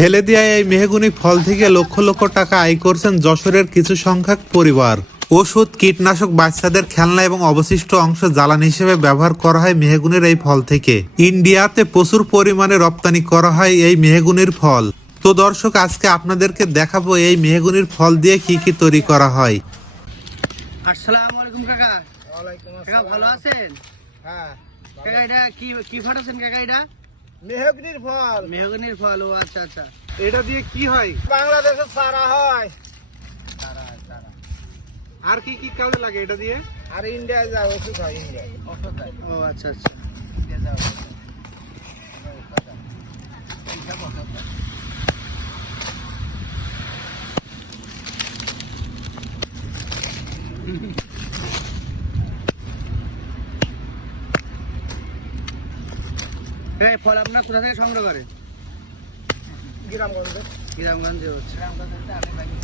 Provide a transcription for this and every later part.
ফেলে দেওয়া এই মেহগনি ফল থেকে লক্ষ লক্ষ টাকা আয় করছেন যশোরের কিছু সংখ্যক পরিবার। ওষুধ, কীটনাশক, বাচ্চাদের খেলনা এবং অবশিষ্ট অংশ জ্বালানি হিসেবে ব্যবহার করা হয় মেহগনির এই ফল থেকে। ইন্ডিয়াতে প্রচুর পরিমাণে রপ্তানি করা হয় এই মেহগনির ফল। তো দর্শক, আজকে আপনাদেরকে দেখাবো এই মেহগনির ফল দিয়ে কি কি তৈরি করা হয়। আসসালামু আলাইকুম কাকা। ওয়ালাইকুম কাকা আসসালাম। ভালো আছেন? হ্যাঁ, কাকা এটা কি ফাটাচ্ছেন কাকা? এটা মেহগনির ফল। মেহগনির ফল। ও আচ্ছা আচ্ছা। এটা দিয়ে কি হয়? বাংলাদেশে সারা হয় আর কি কি কাজে লাগে এটা দিয়ে? আর ইন্ডিয়ায় যা ওষুধ হয়, ইন্ডিয়ায় ওষুধ হয়। ও আচ্ছা আচ্ছা। ইন্ডিয়া যা ওষুধ হয়। এই ফল আপনার কোথা থেকে সংগ্রহ করেন? গ্রামগঞ্জে। গ্রামগঞ্জে হচ্ছে। গ্রামগঞ্জে আমি লাগি।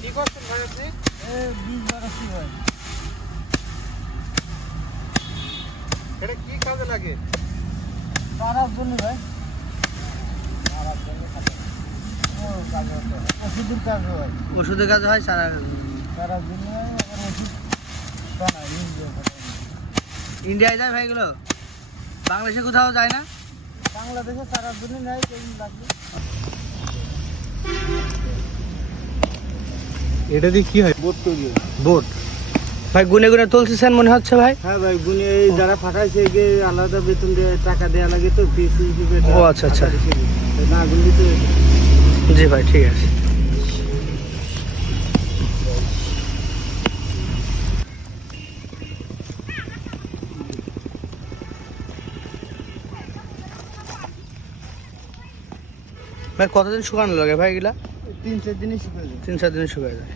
কি করছেন ভাই আপনি? এটা কি কাজে লাগে? ওষুধের কাজ হয়। ওষুধের কাজ হয় সারা। সারার জন্য ওষুধ বানায় ইন্ডিয়ায় যায় ভাই এগুলো? বাংলাদেশে কোথাও যায় না? বাংলাদেশে সারার জন্য নেয়, কেমন লাগবে। এটা দিয়ে কি হয়? বোট তৈরি হয়। বোট ভাই গুনে গুনে তুলতেছেন মনে হচ্ছে ভাই। হ্যাঁ ভাই, গুনে এই যারা ফাটাইছে একে আলাদা বেতন দিয়ে টাকা দেওয়া লাগে, তো পিস হিসেবে। ও আচ্ছা আচ্ছা। না গুনলি তো জি ভাই ঠিক আছে। ভাই কতদিন শুকানো লাগে ভাই এগুলা? 3-4 দিনই শুকিয়ে যায়। 3-4 দিনে শুকায় যায়।